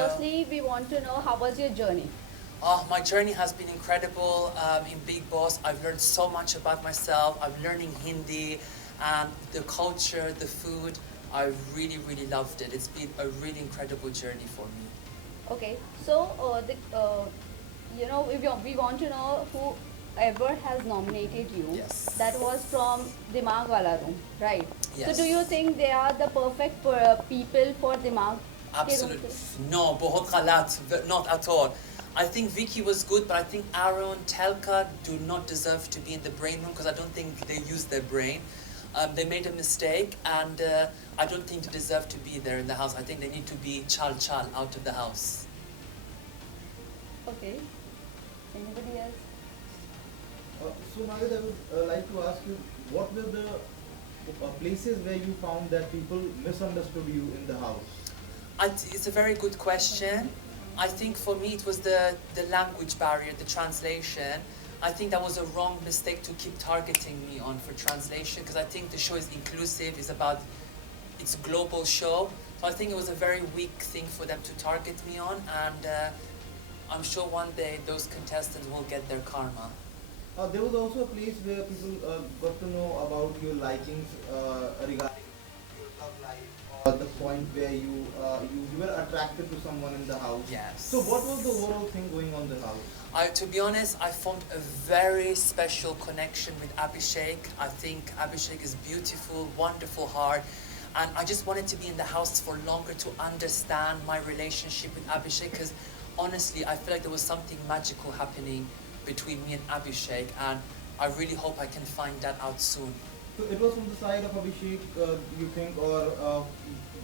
firstly, we want to know how was your journey? Oh, my journey has been incredible. In Bigg Boss, I've learned so much about myself. I'm learning Hindi and the culture, the food. I really, really loved it. It's been a really incredible journey for me. Okay, so we want to know whoever has nominated you. Yes. That was from Dimag Wala Room, right? So do Yes. you think they are the perfect people for Dimag ke room Absolutely. pe? No, बहुत गलत. Not at all. I think Vicky was good, but I think Aaron, Telka do not deserve to be in the brain room because I don't think they use their brain. They made a mistake, and I don't think they deserve to be there in the house. I think they need to be chal chal out of the house. Okay. Anybody else? So Navid, I would like to ask you, what were the places where you found that people misunderstood you in the house? It's a very good question. I think for me it was the language barrier, the translation. I think that was a wrong mistake to keep targeting me on for translation because I think the show is inclusive, it's a global show. So I think it was a very weak thing for them to target me on, and I'm sure one day those contestants will get their karma. There was also a place where people got to know about your likings regarding your love life, or the point where you were attracted to someone in the house. Yes. So what was the overall thing going on in the house? To be honest, I formed a very special connection with Abhishek. I think Abhishek is beautiful, wonderful heart, and I just wanted to be in the house for longer to understand my relationship with Abhishek because honestly, I feel like there was something magical happening between me and Abhishek, and I really hope I can find that out soon. So it was from the side of Abhishek, you think, or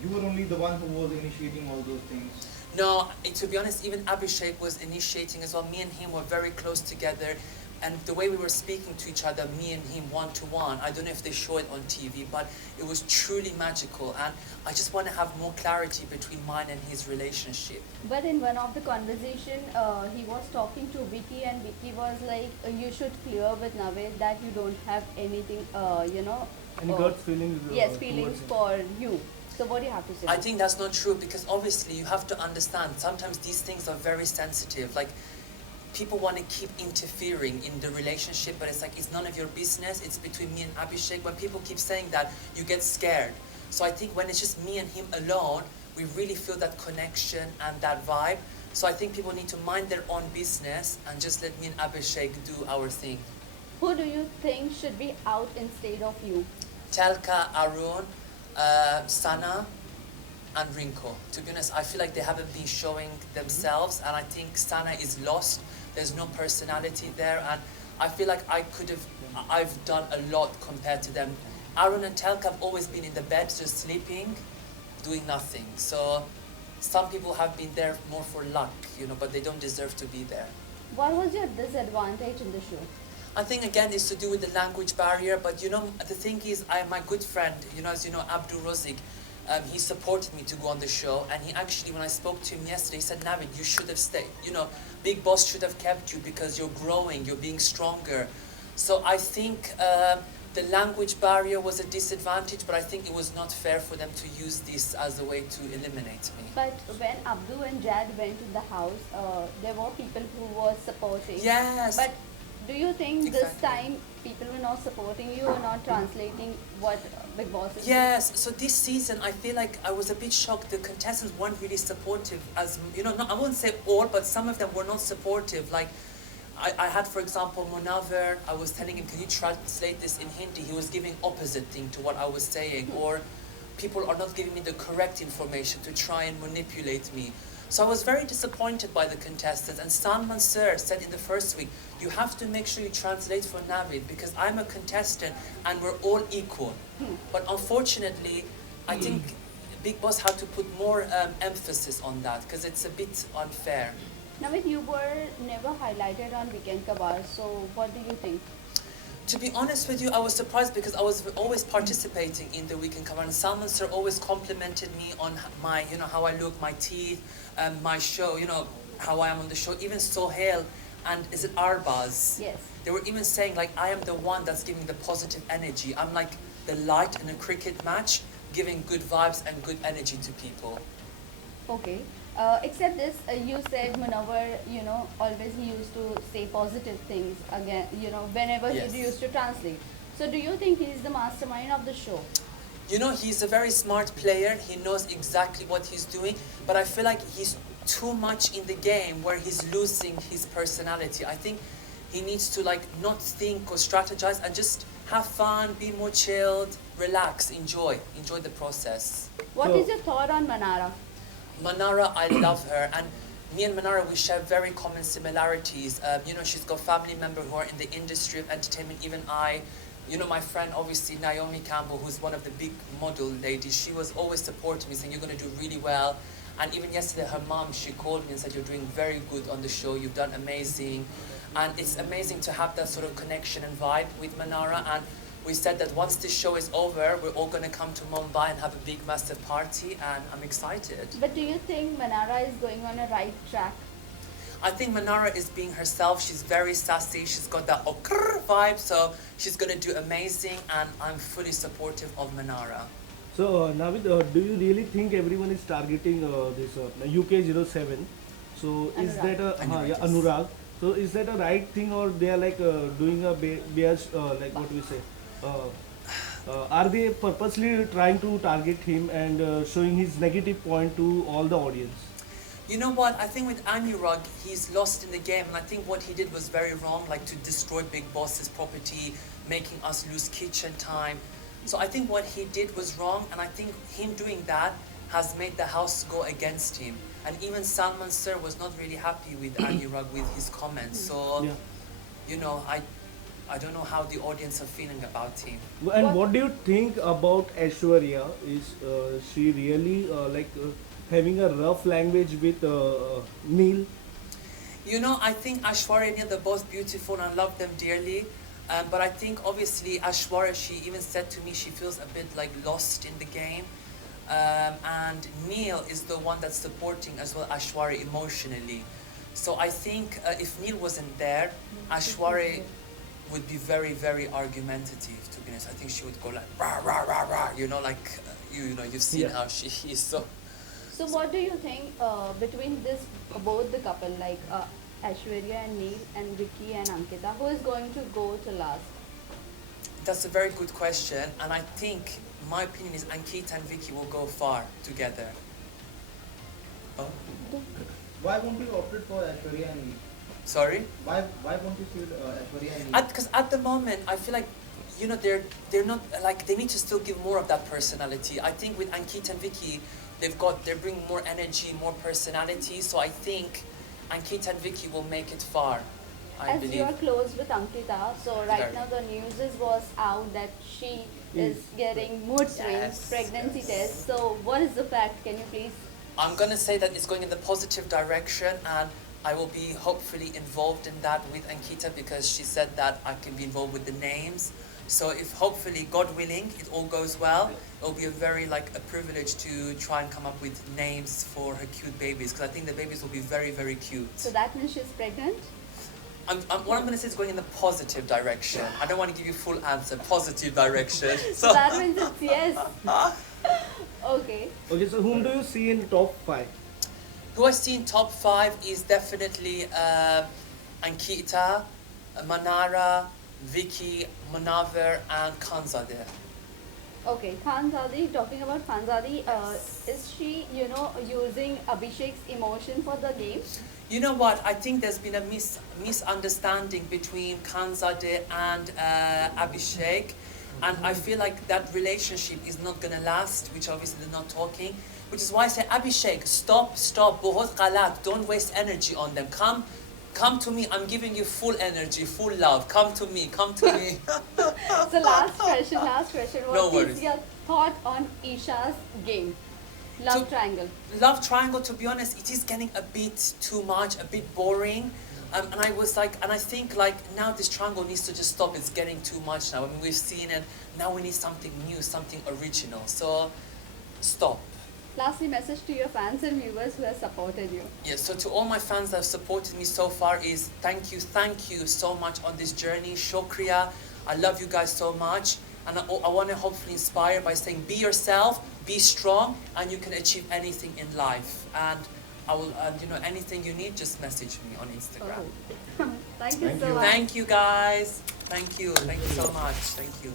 you were only the one who was initiating all those things? No, to be honest, even Abhishek was initiating as well. Me and him were very close together. And the way we were speaking to each other, me and him one-to-one, I don't know if they show it on TV, but it was truly magical. And I just want to have more clarity between mine and his relationship. But in one of the conversation, he was talking to Vicky, and Vicky was like, "You should clear with Navid that you don't have anything, Any gut feelings? yes, towards feelings him? for you." So what do you have to say? I think that's not true because obviously you have to understand sometimes these things are very sensitive. Like people want to keep interfering in the relationship, but it's like it's none of your business. It's between me and Abhishek. When people keep saying that, you get scared. So I think when it's just me and him alone, we really feel that connection and that vibe. So I think people need to mind their own business and just let me and Abhishek do our thing. Who do you think should be out instead of you? Telka, Arun, Sana, and Rinko. To be honest, I feel like they haven't been showing themselves, and I think Sana is lost. There's no personality there, and I feel like I've done a lot compared to them. Arun and Telka have always been in the bed, just sleeping, doing nothing. So some people have been there more for luck, but they don't deserve to be there. What was your disadvantage in the show? I think again it's to do with the language barrier, but the thing is, my good friend, as you know, Abdul Razik, he supported me to go on the show, and he actually, when I spoke to him yesterday, he said, Navid, you should have stayed. Bigg Boss should have kept you because you're growing, you're being stronger. So I think the language barrier was a disadvantage, but I think it was not fair for them to use this as a way to eliminate me. But when Abdu and Jad went to the house, there were people who were supporting. Yes. But do you think this Exactly. time people were not supporting you or not translating what Bigg Boss is? Yes, so this season I feel like I was a bit shocked. The contestants weren't really supportive, as I won't say all, but some of them were not supportive. Like I had, for example, Munaver. I was telling him, can you translate this in Hindi? He was giving opposite thing to what I was saying, or people are not giving me the correct information to try and manipulate me. So I was very disappointed by the contestants, and Salman Sir said in the first week, you have to make sure you translate for Navid because I'm a contestant and we're all equal. But unfortunately, I think Bigg Boss had to put more emphasis on that because it's a bit unfair. Navid, you were never highlighted on Weekend Kabar, so what do you think? To be honest with you, I was surprised because I was always participating in the Weekend Cover, and Salman Sir always complimented me on my, how I look, my teeth, my show, how I am on the show. Even Sohail and is it Arbaz? Yes. They were even saying like I am the one that's giving the positive energy. I'm like the light in a cricket match, giving good vibes and good energy to people. Okay. Except this, you said Munawar, always he used to say positive things again, whenever Yes. he used to translate. So do you think he's the mastermind of the show? You know, he's a very smart player. He knows exactly what he's doing, but I feel like he's too much in the game where he's losing his personality. I think he needs to like not think or strategize and just have fun, be more chilled, relax, enjoy the process. What So- is your thought on Manara? Manara, I love her, and me and Manara, we share very common similarities. She's got family members who are in the industry of entertainment. Even I, my friend, obviously Naomi Campbell, who's one of the big model ladies, she was always supporting me, saying you're going to do really well. And even yesterday, her mom, she called me and said, you're doing very good on the show. You've done amazing. And it's amazing to have that sort of connection and vibe with Manara. And we said that once this show is over, we're all going to come to Mumbai and have a big, massive party. And I'm excited. But do you think Manara is going on a right track? I think Manara is being herself. She's very sassy. She's got that okrr vibe. So she's going to do amazing. And I'm fully supportive of Manara. So, Navid, do you really think everyone is targeting this UK07? So, is Anurag. that a Anurag, yeah, yes. Anurag? So, is that a right thing, or they are like doing a bias, like what we say? Are they purposely trying to target him and showing his negative point to all the audience? You know what? I think with Anurag, he's lost in the game, and I think what he did was very wrong, like to destroy Big Boss's property, making us lose kitchen time. So I think what he did was wrong, and I think him doing that has made the house go against him. And even Salman Sir was not really happy with Anurag with his comments. So, Yeah. I don't know how the audience are feeling about him. And What- what do you think about Aishwarya? Is she really having a rough language with Neil? I think Ashwarya and Neil, they're both beautiful and I love them dearly. But I think obviously Ashwarya, she even said to me she feels a bit like lost in the game. And Neil is the one that's supporting as well Ashwarya emotionally. So I think if Neil wasn't there, Ashwarya would be very, very argumentative, to be honest. I think she would go like, rah, rah, rah, rah, you've seen Yeah. how she is. So what do you think between both the couple, like Aishwarya and Neil and Vicky and Ankita, who is going to go to last? That's a very good question, and I think my opinion is Ankita and Vicky will go far together. Oh, Why won't you opt for Aishwarya and Neil? sorry? Why won't you see Aishwarya and Neil? Because at the moment, I feel like, they're not like they need to still give more of that personality. I think with Ankita and Vicky, they're bringing more energy, more personality. So I think Ankita and Vicky will make it far. I As believe. you are close with Ankita, so right Very. now the news was out that she is getting mood swings, Yes, pregnancy yes. test. So what is the fact? Can you please? I'm gonna say that it's going in the positive direction, and I will be hopefully involved in that with Ankita because she said that I can be involved with the names. So if hopefully, God willing, it all goes well, it'll be a privilege to try and come up with names for her cute babies because I think the babies will be very, very cute. So that means she's pregnant. What I'm going to say is going in the positive direction. I don't want to give you full answer. Positive direction. So that means it's yes. Okay. Okay, so whom do you see in top 5? Who I see in top 5 is definitely Ankita, Manara, Vicky, Munaver, and Khanzadeh. Okay, Khanzadi, talking about Khanzadi, is she, using Abhishek's emotion for the game? You know what? I think there's been a misunderstanding between Khanzadeh and Abhishek. And I feel like that relationship is not going to last, which obviously they're not talking. Which is why I say, Abhishek, stop, bahut galat. Don't waste energy on them. Come to me. I'm giving you full energy, full love. Come to me. So last question. No What worries. is your thought on Isha's game? Love So- triangle. Love triangle, to be honest, it is getting a bit too much, a bit boring. And I think now this triangle needs to just stop. It's getting too much now. I mean, we've seen it. Now we need something new, something original. So, stop. Lastly, message to your fans and viewers who have supported you. Yes, so to all my fans that have supported me so far is thank you so much on this journey. Shukriya. I love you guys so much. And I want to hopefully inspire by saying be yourself, be strong, and you can achieve anything in life. And I will, anything you need, just message me on Instagram. Oh. Thank you Thank so you. much. Thank you, guys. Thank you so much. Thank you.